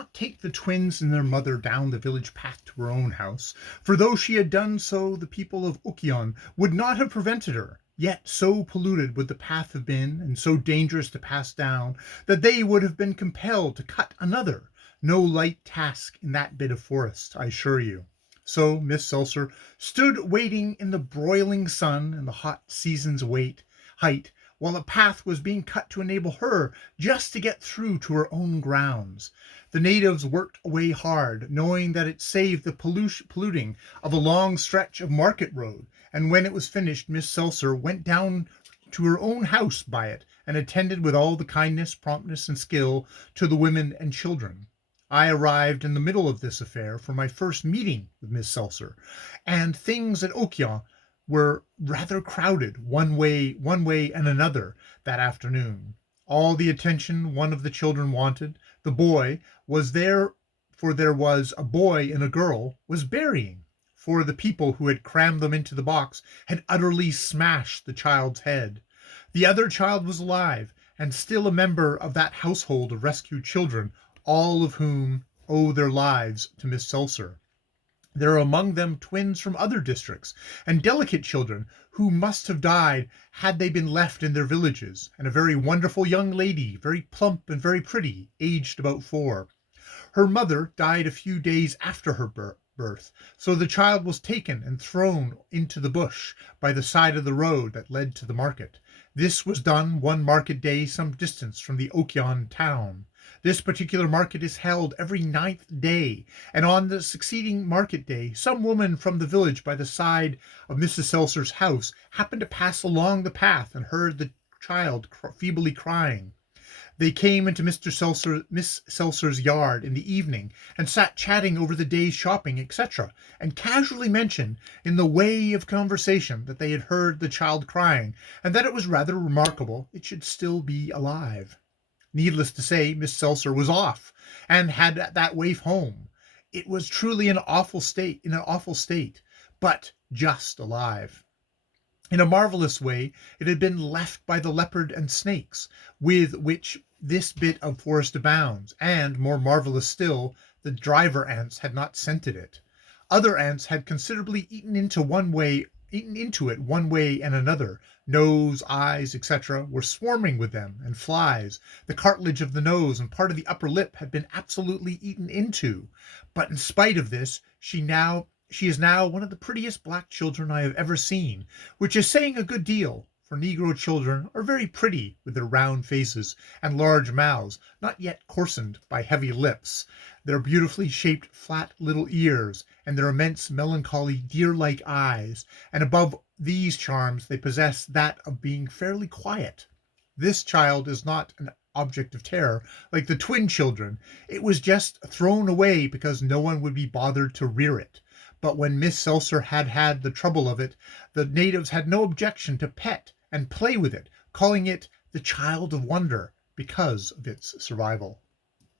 not take the twins and their mother down the village path to her own house, for though she had done so, the people of Ukion would not have prevented her. Yet so polluted would the path have been, and so dangerous to pass down, that they would have been compelled to cut another. No light task in that bit of forest, I assure you. So Miss Seltzer stood waiting in the broiling sun and the hot season's height, while a path was being cut to enable her just to get through to her own grounds. The natives worked away hard, knowing that it saved the polluting of a long stretch of market road, and when it was finished, Miss Seltzer went down to her own house by it, and attended with all the kindness, promptness, and skill to the women and children. I arrived in the middle of this affair for my first meeting with Miss Seltzer, and things at Okion were rather crowded one way and another that afternoon. All the attention one of the children wanted, the boy, was there, for there was a boy and a girl, was burying, for the people who had crammed them into the box had utterly smashed the child's head. The other child was alive, and still a member of that household of rescued children, all of whom owe their lives to Miss Seltzer. There are among them twins from other districts, and delicate children who must have died had they been left in their villages, and a very wonderful young lady, very plump and very pretty, aged about 4. Her mother died a few days after her birth, so the child was taken and thrown into the bush by the side of the road that led to the market. This was done one market day some distance from the Okion town. This particular market is held every 9th day, and on the succeeding market day, some woman from the village by the side of Mrs. Seltzer's house happened to pass along the path and heard the child feebly crying. They came into Miss Seltzer's yard in the evening and sat chatting over the day's shopping, etc., and casually mentioned in the way of conversation that they had heard the child crying, and that it was rather remarkable it should still be alive. Needless to say, Miss Seltzer was off and had that waif home. It was truly in an awful state, but just alive. In a marvelous way, it had been left by the leopard and snakes, with which this bit of forest abounds, and, more marvelous still, the driver ants had not scented it. Other ants had considerably eaten into it one way and another. Nose, eyes, etc., were swarming with them, and flies. The cartilage of the nose and part of the upper lip had been absolutely eaten into. But in spite of this, she is now one of the prettiest black children I have ever seen, which is saying a good deal, for Negro children are very pretty with their round faces and large mouths, not yet coarsened by heavy lips, their beautifully shaped flat little ears, and their immense melancholy deer-like eyes, and above these charms they possess that of being fairly quiet. This child is not an object of terror like the twin children. It was just thrown away because no one would be bothered to rear it. But when Miss Seltzer had the trouble of it, the natives had no objection to pet and play with it, calling it the child of wonder because of its survival.